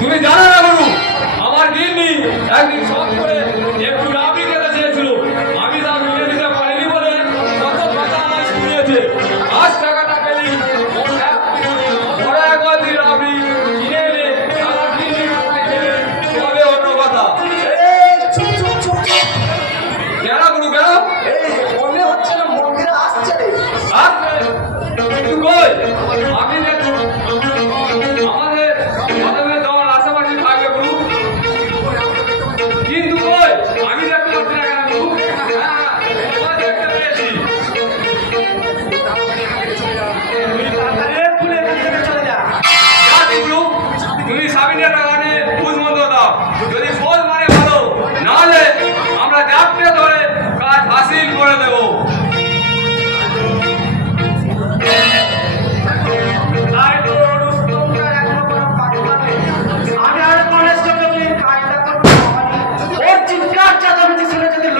তুমি জানো না গুরু, আমার গিন্নি একদিন সব করে একটু রাবড়ি খেতে চেয়েছিল, আমি তা মিলে দিতে পারিনি বলে কত কথা আমার শুনিয়েছে। আজ টাকাটা পেলি পরে একবার দিন রাবড়ি কিনে এলে আমার গিন্নি তবে অন্য কথা। কেন গুরু কেন? মনে হচ্ছে না মন্দিরে আসছে কিন্তু কই আপনি আমাদের মাধবের দেওয়ার আশেপাশে থাকবে গুরু, কিন্তু কই আমি দেখতে পাচ্ছি না কেন গুরু? হ্যাঁ দেখতে পেয়েছি। তুমি সাবিনের টাকা নিয়ে বুঝ মন্দ দাও, যদি ফল মানে ভালো, নাহলে আমরা চাপটে ধরে কাজ হাসিল করে দেবো।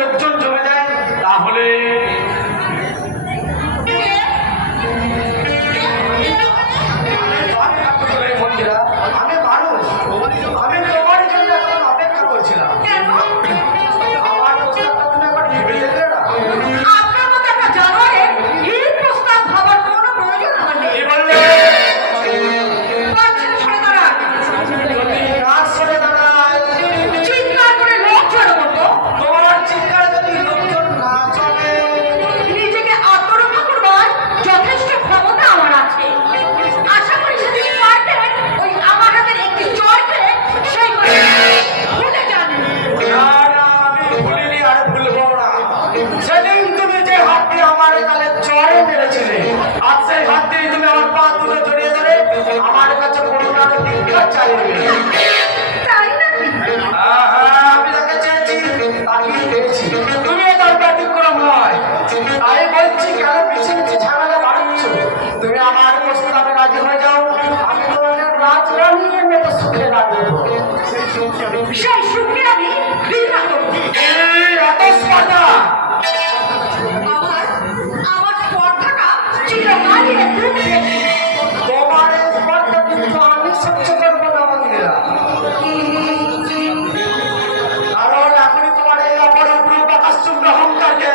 লোকজন জমে যায় তাহলে আমি মানুষ, আমি তোমার জন্য এখন অপেক্ষা করছিলাম। আমার প্রস্তাবটা তুমি একবার ভেবে দেখলে না? আপনার মতো একটা জানোয়ারের এই প্রস্তাব ভাবার কোনো প্রয়োজন আমার নেই। সরে দাঁড়ান। কাজ সরে দাঁড়ায়। চিৎকার করে লোক জড়ো করবো। তোমার চিৎকার যদি লোকজন না চলে, নিজেকে আত্মরক্ষা করবার যথেষ্ট ক্ষমতা আমার আছে। আশা করি সেদিন পারবেন ওই আমার হাতের একটি চড়কে সেই করে ভুলে যান। না না, আমি ভুলিনি আর ভুলবো না। সেদিন তুমি যে হাত দিয়ে আমার গালে চড়ে মেরেছিলে, আজ সেই হাত দিয়ে তুমি আমার পা দুটো জড়িয়ে ধরে আমার কাছে করুণার ভিক্ষা চাইবে। তাই নাকি? আমি যাকে চেয়েছি তাকেই পেয়েছি, তুমি তার ব্যতিক্রম নয়। তাই বলছি, কেন পিছিয়ে পিছিয়ে ঝামেলা বাড়াচ্ছ? তুমি আমার প্রস্তাবে রাজি হয়ে যাও, আমি তোমাদের রাজরানী মেয়েকে সুখে রাখবো। সেই সুখে আমি ঘৃণা করব। এত স্পর্ধা! আমার স্পর্ধাটা চিরকালই একটু বেশি। তোমার এই স্পর্ধা কিন্তু আমি সহ্য করবো না মন্দিরা, কারণ এখনই তোমার এই অপরূপ রূপ আকাশচুম্বী অহংকারকে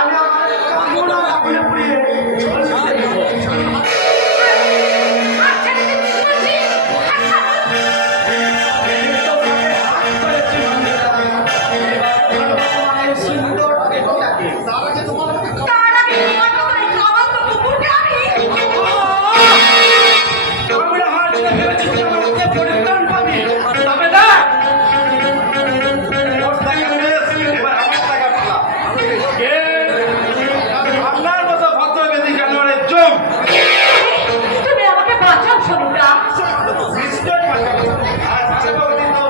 আমি আমার কামনা আগুনে পুড়িয়ে ঝলসে দেব। আর ছেড়ে দিন বলছি। সুন্দর দেখি তার আগে তোমার মতো এই কামান্ত কুকুরকে আমি আমরা হাত ভেবেছি তোমার হাতে পরিত্রাণ পাবি, তবে না ওর টাকা শেষ, এবার আমার টাকা পালা। আপনার মতো ভদ্র ব্যক্তি জানোয়ারের জম তুমি আমাকে বাঁচাও সনিকা। নিশ্চয় পাঠাবো। আচ্ছা বৌদি তো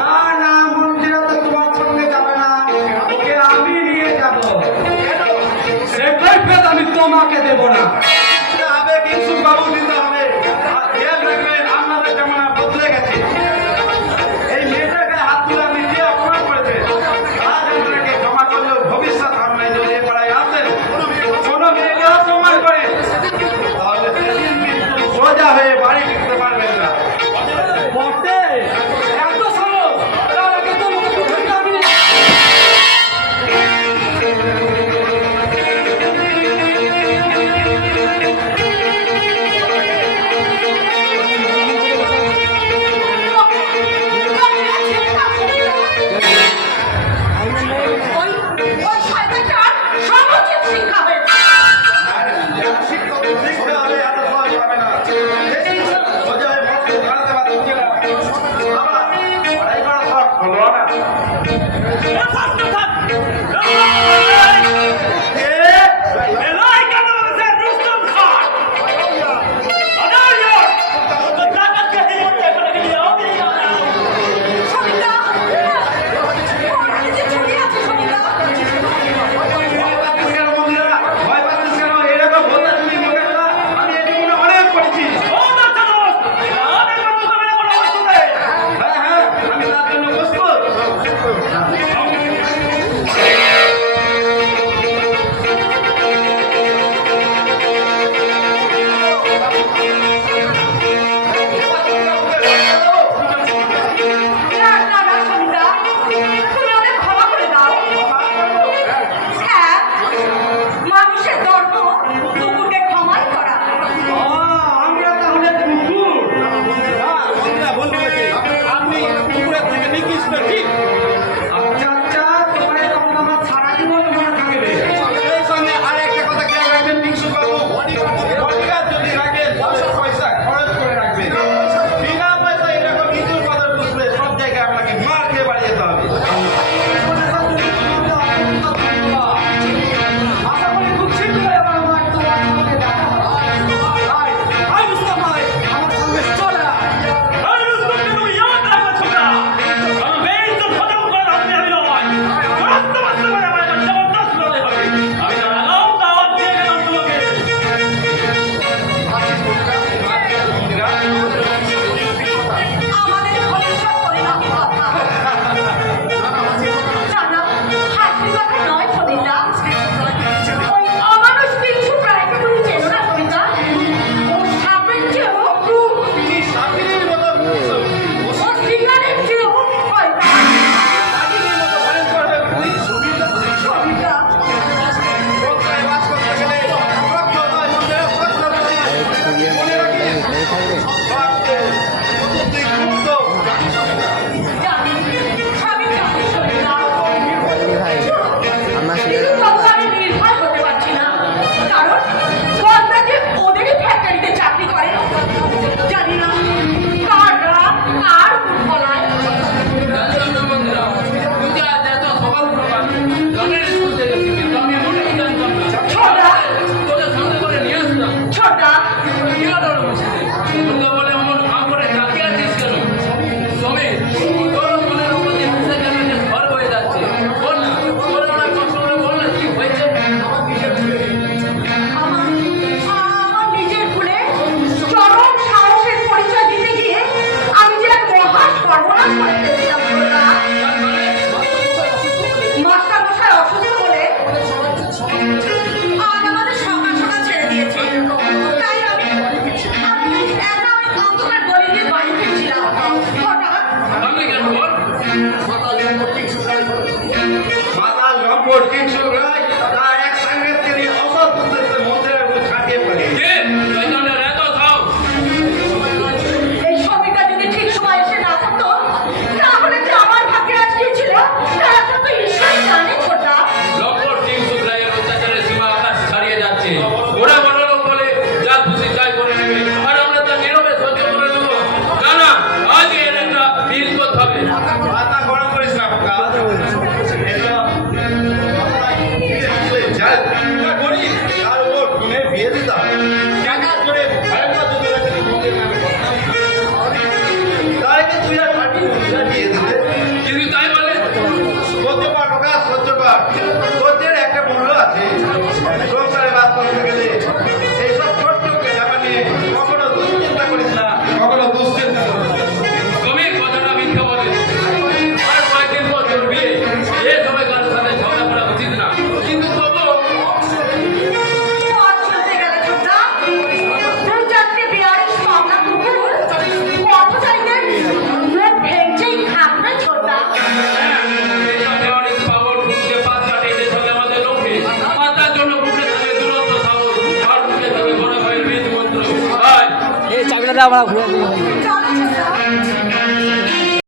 না না, মন্দিরা তো তোমার সঙ্গে যাবে না, ওকে আমি নিয়ে যাবো। কেন? সে কৈফিয়ত আমি তোমাকে দেবো না। হবে কিছু বাবু দিতে হবে। আর খেয়াল রাখবেন, আপনাদের জামানা বদলে গেছে। এই মেয়েটাকে হাত তুলে নিজে অপমান করেছে, আজ আপনাকে ক্ষমা করলেও ভবিষ্যৎ আপনার যদি এ পাড়ায় আসেন কোনো মেয়েকে অপমান করে, তাহলে সেদিন কিন্তু সোজা হয়ে বাড়ি ফিরতে পারবেন না। বটে এত সাহস, তার আগে তো মুখে ধরতে আমি লম্পট কিংসুক রায় তার এক সাংঘাতিক অসৎ উদ্দেশ্যে মন্ত্রের উপর ছাপিয়ে পড়ে। কে শয়তানের এত সাহস? এই সময়টা যদি ঠিক সময় এসে না থাকতো তাহলে যে আমার ভাগ্যে আজ কি ছিল তা এখন তো ঈশ্বরই জানে ছোটা। লম্পট কিংসুক রায়ের অত্যাচারের সীমা আকাশ ছাড়িয়ে যাচ্ছে। ওরা বড় লোক বলে যা খুশি তাই করে নেবে, আর আমরা তা নীরবে সহ্য করে নেবো। না না, আজ এর একটা ডিল করতে হবে। মাথা গরম করিস না খোকা। তার উপর খুনে বিয়ে দিতাম টাকা করে ভয়ঙ্কর যদি রাখতে তাহলে কি তুই আর পারবি না বিয়ে দিতে? কিন্তু তাই বলে সহ্য পার খোকা, সহ্য পার। সহ্যের একটা মূল্য আছে। সংসারে বাস করতে গেলে এইসব ছোট্ট ব্যাপার নিয়ে কখনো দুশ্চিন্তা করিস না, কখনো দুশ্চিন্তা করিস না। তুমি কথাটা মিথ্যা বলে। আর কয়েকদিন পর তোর বিয়ে, এ সময় কারোর সাথে ঝগড়া করা উচিত না। কিন্তু তবুও পথ চলতে গেলে ছোটা দু চারটে বিয়ারিশ পাবনা কুকুর পথচারীদের মুখ ভেঙচেই খাবে ছোটা। এইসব দেওয়ানির পাগল বুকে পাত কাটে দেশে আমাদের লক্ষ্যে। আর তার জন্য বুকে থাকে দুরন্ত সাহস, আর বুকে থাকে বড় ভাইয়ের বীজ মন্ত্র। আয় এই চাকরিটা আমরা ঘুরে চলো ছোটা।